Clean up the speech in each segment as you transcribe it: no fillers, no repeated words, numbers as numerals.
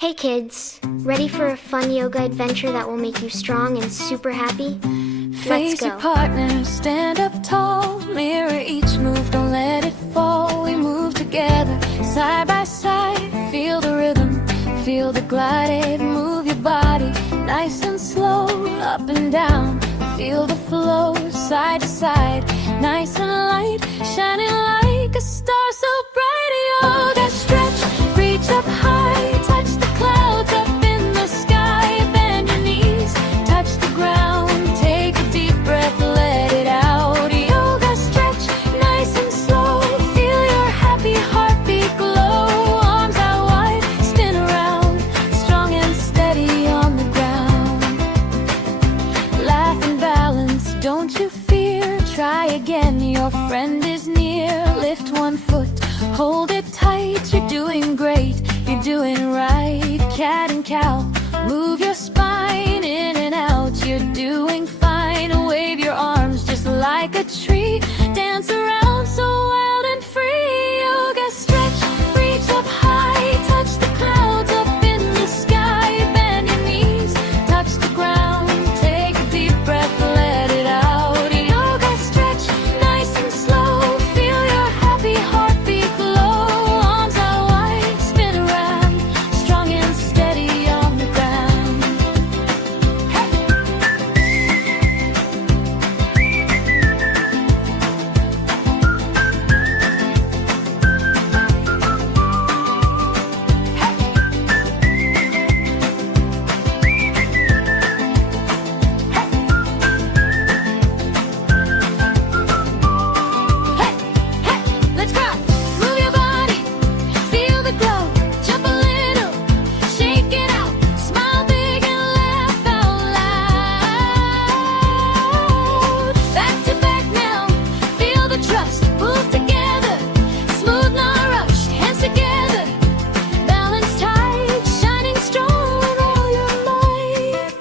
Hey kids, ready for a fun yoga adventure that will make you strong and super happy? Face your partner, stand up tall. Mirror each move, don't let it fall. We move together, side by side. Feel the rhythm, feel the glide. Move your body, nice and slow. Up and down, feel the flow. Side to side, nice and light. Shining like a star so bright. Yoga stretch, reach up high. Touch the clouds up in the sky. Bend your knees, touch the ground. Take a deep breath, let it out. Yoga stretch, nice and slow. Feel your happy heartbeat glow. Arms out wide, spin around. Strong and steady on the ground. Laugh and balance, don't you fear. Try again, your friend is near. Lift one foot, hold it tight. You're doing great, you're doing right. Cat and cow, move your spine in and out. You're doing fine. Wave your arms just like a tree. Dance around so wild and free. Yoga stretch, reach up high. Touch the clouds up in the sky. Bend your knees, touch the ground. Take a deep breath, let it out. Yoga stretch, nice and slow. Feel your happy heartbeat glow. Arms out wide, spin around. Strong and steady on the ground. Let's rock! Move your body, feel the glow. Jump a little, shake it out. Smile big and laugh out loud. Back to back now, feel the trust. Move together, smooth, not rushed. Hands together, balance tight. Shining strong with all your might.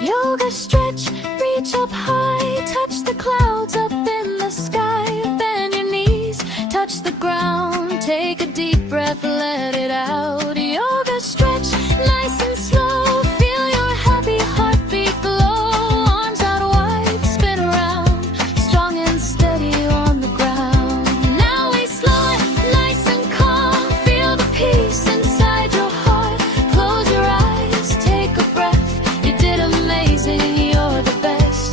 Yoga stretch, reach up high. Touch the clouds up in the sky. Bend your knees, touch the ground. Take a deep breath, let it out. Yoga stretch, nice and slow. Feel your happy heartbeat glow. Arms out wide, spin around. Strong and steady on the ground. Now we slow it, nice and calm. Feel the peace inside your heart. Close your eyes, take a breath. You did amazing, you're the best.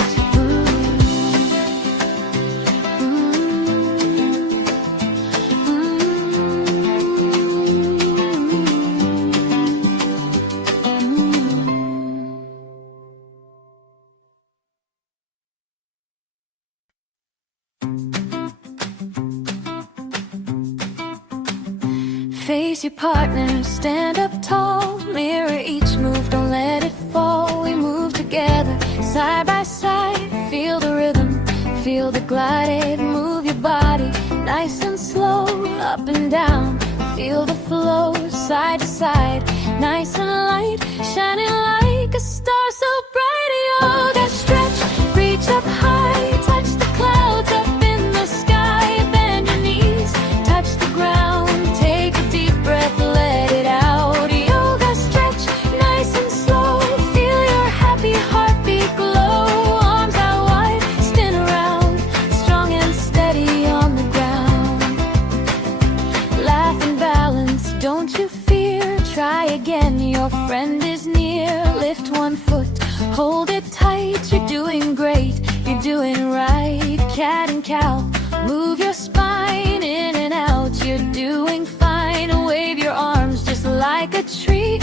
Face your partner, stand up tall. Mirror each move, don't let it fall. We move together, side by side. Feel the rhythm, feel the glide. Move your body, nice and slow. Up and down, feel the flow. Side to side, nice and light. Shining like a star so bright. Yoga stretch, reach up high. Touch the clouds up in the sky. Bend your knees, touch the ground. Take a deep breath, let it out. Yoga stretch, nice and slow. Feel your happy heartbeat glow. Arms out wide, spin around. Strong and steady on the ground. Laugh and balance, don't you fear. Try again, your friend is near. Lift one foot, hold it tight. You're doing great, you're doing right. Cat and cow, move your spine in and out. You're doing fine. Wave your arms just like a tree.